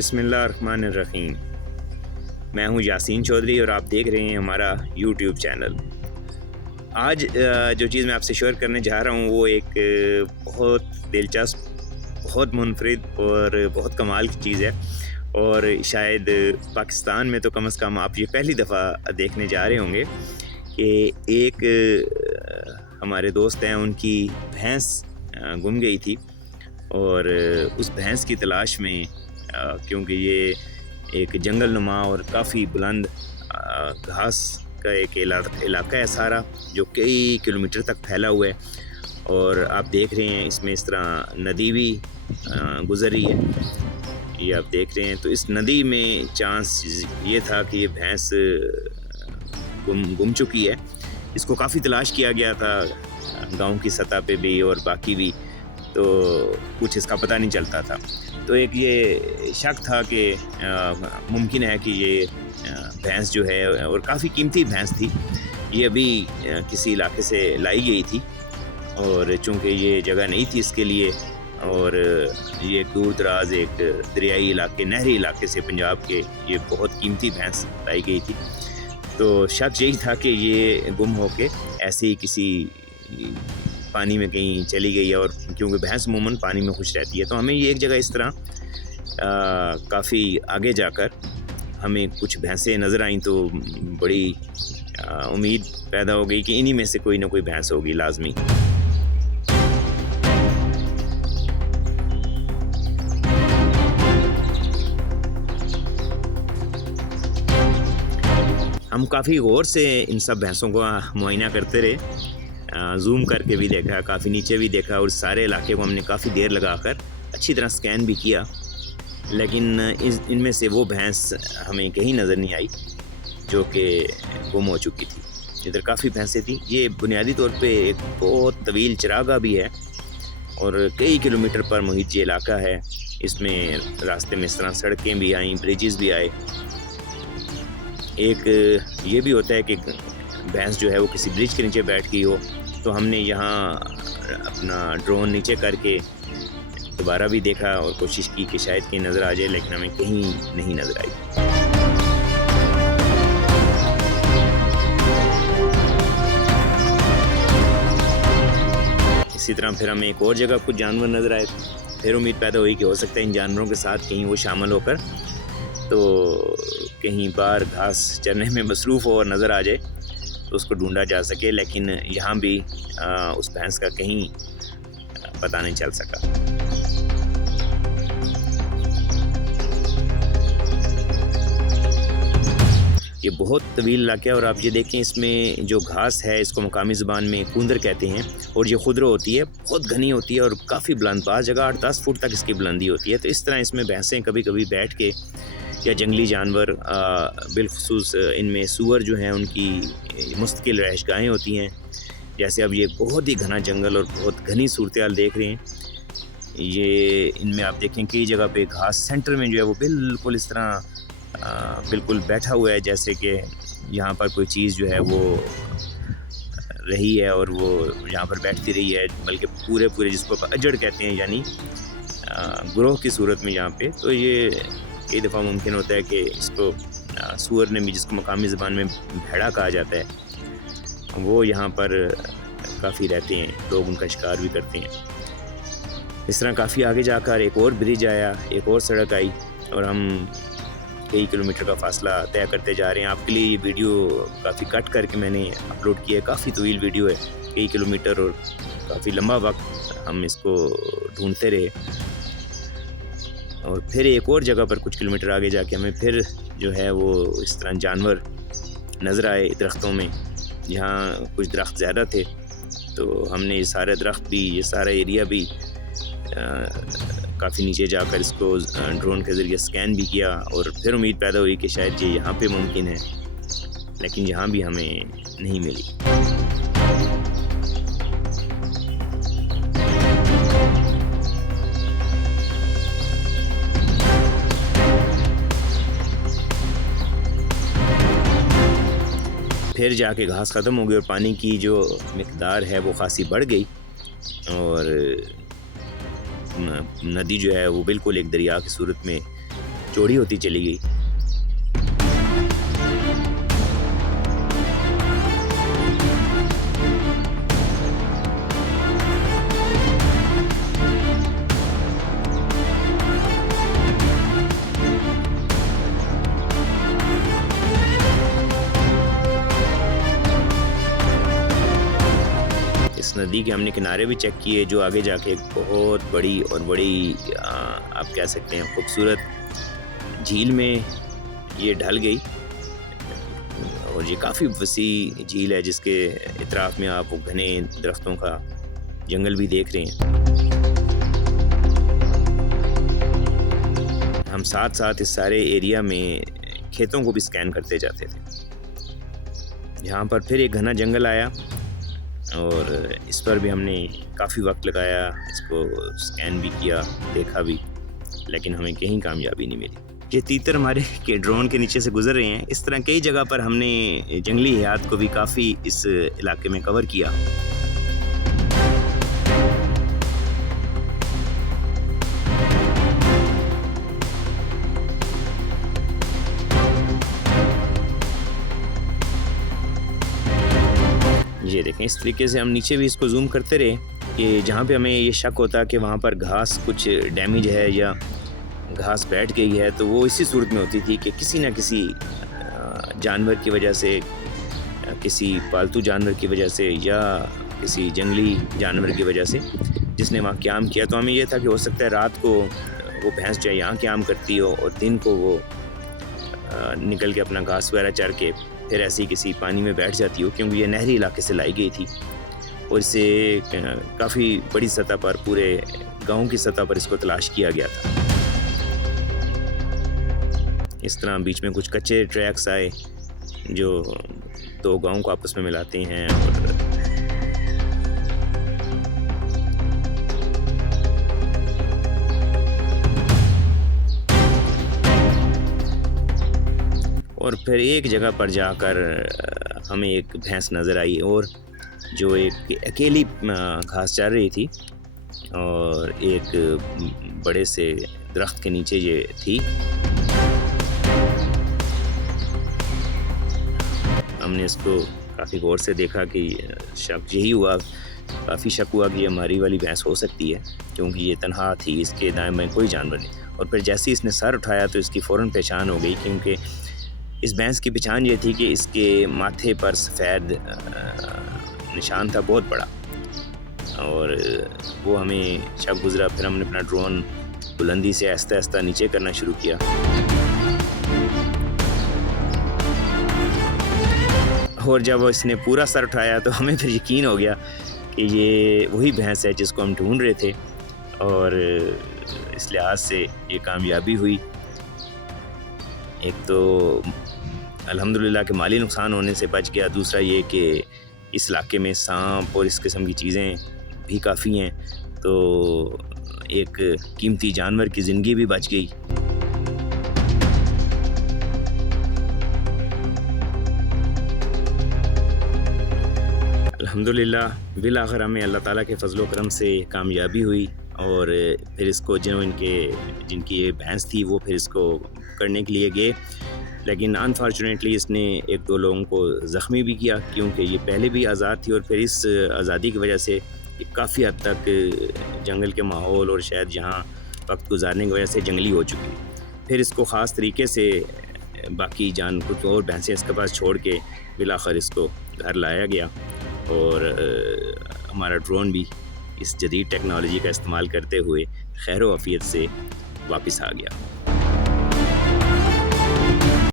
बिस्मिल्लाहिर्रहमानिर्रहीम। मैं हूं यासीन चौधरी और आप देख रहे हैं हमारा यूट्यूब चैनल। आज जो चीज़ मैं आपसे शेयर करने जा रहा हूं वो एक बहुत दिलचस्प, बहुत मुनफरिद और बहुत कमाल की चीज़ है। और शायद पाकिस्तान में तो कम से कम आप ये पहली दफ़ा देखने जा रहे होंगे कि एक हमारे दोस्त हैं, उनकी भैंस गुम गई थी और उस भैंस की तलाश में क्योंकि ये एक जंगल नुमा और काफ़ी बुलंद घास का एक इलाका है सारा, जो कई किलोमीटर तक फैला हुआ है। और आप देख रहे हैं इसमें इस तरह नदी भी गुज़र रही है, ये आप देख रहे हैं। तो इस नदी में चांस ये था कि ये भैंस गुम चुकी है। इसको काफ़ी तलाश किया गया था गांव की सतह पे भी और बाकी भी, तो कुछ इसका पता नहीं चलता था। तो एक ये शक था कि मुमकिन है कि ये भैंस जो है, और काफ़ी कीमती भैंस थी, ये अभी किसी इलाके से लाई गई थी और चूँकि ये जगह नहीं थी इसके लिए, और ये एक दूर दराज एक दरियाई इलाके, नहरी इलाके से पंजाब के, ये बहुत कीमती भैंस लाई गई थी। तो शक यही था कि ये गुम होके ऐसे ही किसी पानी में कहीं चली गई है, और क्योंकि भैंस अमूमन पानी में खुश रहती है। तो हमें ये एक जगह इस तरह काफ़ी आगे जाकर हमें कुछ भैंसें नज़र आईं, तो बड़ी उम्मीद पैदा हो गई कि इन्हीं में से कोई ना कोई भैंस होगी लाजमी। हम काफ़ी गौर से इन सब भैंसों का मुआयना करते रहे, जूम करके भी देखा, काफ़ी नीचे भी देखा, और सारे इलाके को हमने काफ़ी देर लगाकर अच्छी तरह स्कैन भी किया, लेकिन इनमें से वो भैंस हमें कहीं नज़र नहीं आई जो कि गुम हो चुकी थी। इधर काफ़ी भैंसें थी। ये बुनियादी तौर पे एक बहुत तवील चरागाह भी है और कई किलोमीटर पर मुहित ये इलाका है। इसमें रास्ते में इस तरह सड़कें भी आईं, ब्रिजेस भी आए। एक ये भी होता है कि भैंस जो है वो किसी ब्रिज के नीचे बैठ गई हो, तो हमने यहाँ अपना ड्रोन नीचे करके दोबारा भी देखा और कोशिश की कि शायद कहीं नज़र आ जाए, लेकिन हमें कहीं नहीं नज़र आई। इसी तरह फिर हमें एक और जगह कुछ जानवर नज़र आए। फिर उम्मीद पैदा हुई कि हो सकता है इन जानवरों के साथ कहीं वो शामिल होकर तो कहीं बाहर घास चरने में मसरूफ़ हो और नज़र आ जाए, तो उसको ढूंढा जा सके। लेकिन यहाँ भी उस भैंस का कहीं पता नहीं चल सका। ये बहुत तवील इलाका है और आप ये देखें, इसमें जो घास है इसको मकामी ज़ुबान में कूंदर कहते हैं, और ये खुदरो होती है, बहुत घनी होती है और काफ़ी बुलंद, बाज़ जगह 8-10 फुट तक इसकी बुलंदी होती है। तो इस तरह इसमें भैंसें कभी कभी बैठ के, या जंगली जानवर, बिलखुसूस इनमें सूअर जो हैं उनकी मुस्तकिल रहशगाहें होती हैं। जैसे अब ये बहुत ही घना जंगल और बहुत घनी सूरत-ए-हाल देख रहे हैं। ये इनमें आप देखें कई जगह पे घास सेंटर में जो है वो बिल्कुल इस तरह बिल्कुल बैठा हुआ है, जैसे कि यहाँ पर कोई चीज़ जो है वो रही है और वो यहाँ पर बैठती रही है, बल्कि पूरे जिसको अजड़ कहते हैं, यानी ग्रोह की सूरत में यहाँ पे। तो ये कई दफ़ा मुमकिन होता है कि इसको सूअर ने भी, जिसको मकामी ज़बान में भेड़ा कहा जाता है, वो यहाँ पर काफ़ी रहते हैं, लोग उनका शिकार भी करते हैं। इस तरह काफ़ी आगे जाकर एक और ब्रिज आया, एक और सड़क आई, और हम कई किलोमीटर का फ़ासला तय करते जा रहे हैं। आपके लिए ये वीडियो काफ़ी कट करके मैंने अपलोड किया है, काफ़ी तवील वीडियो है, कई किलोमीटर, और काफ़ी लंबा वक्त हम इसको ढूंढते रहे। और फिर एक और जगह पर कुछ किलोमीटर आगे जाके हमें फिर जो है वो इस तरह जानवर नज़र आए दरख्तों में। यहाँ कुछ दरख्त ज़्यादा थे, तो हमने ये सारे दरख्त भी, ये सारा एरिया भी काफ़ी नीचे जाकर इसको ड्रोन के ज़रिए स्कैन भी किया, और फिर उम्मीद पैदा हुई कि शायद ये यहाँ पे मुमकिन है, लेकिन यहाँ भी हमें नहीं मिली। फिर जाके घास ख़त्म हो गई और पानी की जो मिक़दार है वो ख़ासी बढ़ गई, और नदी जो है वो बिल्कुल एक दरिया की सूरत में चौड़ी होती चली गई। इस नदी के हमने किनारे भी चेक किए, जो आगे जाके एक बहुत बड़ी और बड़ी आप कह सकते हैं खूबसूरत झील में ये ढल गई। और ये काफ़ी वसी झील है जिसके इतराफ में आप घने दरख्तों का जंगल भी देख रहे हैं। हम साथ साथ इस सारे एरिया में खेतों को भी स्कैन करते जाते थे। यहाँ पर फिर एक घना जंगल आया और इस पर भी हमने काफ़ी वक्त लगाया, इसको स्कैन भी किया, देखा भी, लेकिन हमें कहीं कामयाबी नहीं मिली। ये तीतर हमारे के ड्रोन के नीचे से गुजर रहे हैं। इस तरह कई जगह पर हमने जंगली हयात को भी काफ़ी इस इलाके में कवर किया। ये देखें, इस तरीके से हम नीचे भी इसको जूम करते रहे कि जहाँ पे हमें ये शक होता कि वहाँ पर घास कुछ डैमेज है या घास बैठ गई है, तो वो इसी सूरत में होती थी कि किसी न किसी जानवर की वजह से, किसी पालतू जानवर की वजह से या किसी जंगली जानवर की वजह से जिसने वहाँ क़याम किया। तो हमें यह था कि हो सकता है रात को वो भैंस जो है यहाँ क़याम करती हो और दिन को वो निकल के अपना घास वगैरह चर के फिर ऐसी किसी पानी में बैठ जाती हो, क्योंकि ये नहरी इलाके से लाई गई थी और इसे काफ़ी बड़ी सतह पर, पूरे गांव की सतह पर इसको तलाश किया गया था। इस तरह बीच में कुछ कच्चे ट्रैक्स आए जो दो गांव को आपस में मिलाते हैं और फिर एक जगह पर जाकर हमें एक भैंस नज़र आई और जो एक अकेली घास चर रही थी और एक बड़े से दरख्त के नीचे ये थी। हमने इसको काफ़ी गौर से देखा कि शक यही हुआ, काफ़ी शक हुआ कि ये हमारी वाली भैंस हो सकती है, क्योंकि ये तन्हा थी, इसके दाएं बाएं कोई जानवर नहीं। और फिर जैसे ही इसने सर उठाया तो इसकी फ़ौरन पहचान हो गई, क्योंकि इस भैंस की पहचान ये थी कि इसके माथे पर सफ़ेद निशान था बहुत बड़ा, और वो हमें शक गुज़रा। फिर हमने अपना ड्रोन बुलंदी से आहिस्ता आहिस्ता नीचे करना शुरू किया और जब इसने पूरा सर उठाया तो हमें फिर यकीन हो गया कि ये वही भैंस है जिसको हम ढूंढ रहे थे, और इस लिहाज से ये कामयाबी हुई। एक तो अल्हम्दुलिल्लाह कि माली नुकसान होने से बच गया, दूसरा ये कि इस इलाके में सांप और इस किस्म की चीज़ें भी काफ़ी हैं, तो एक कीमती जानवर की ज़िंदगी भी बच गई। अल्हम्दुलिल्लाह बिल आखिर हमें अल्लाह ताला के फ़ज़ल व करम से कामयाबी हुई, और फिर इसको जिनकी ये भैंस थी वो फिर इसको करने के लिए गए, लेकिन अनफॉर्चुनेटली इसने एक दो लोगों को ज़ख्मी भी किया, क्योंकि ये पहले भी आज़ाद थी और फिर इस आज़ादी की वजह से ये काफ़ी हद तक जंगल के माहौल और शायद यहाँ वक्त गुजारने की वजह से जंगली हो चुकी। फिर इसको ख़ास तरीके से बाकी कुछ और भैंसें इसके पास छोड़ के बिलाखिर इसको घर लाया गया, और हमारा ड्रोन भी इस जदीद टेक्नोलॉजी का इस्तेमाल करते हुए खैर व आफियत से वापस आ गया।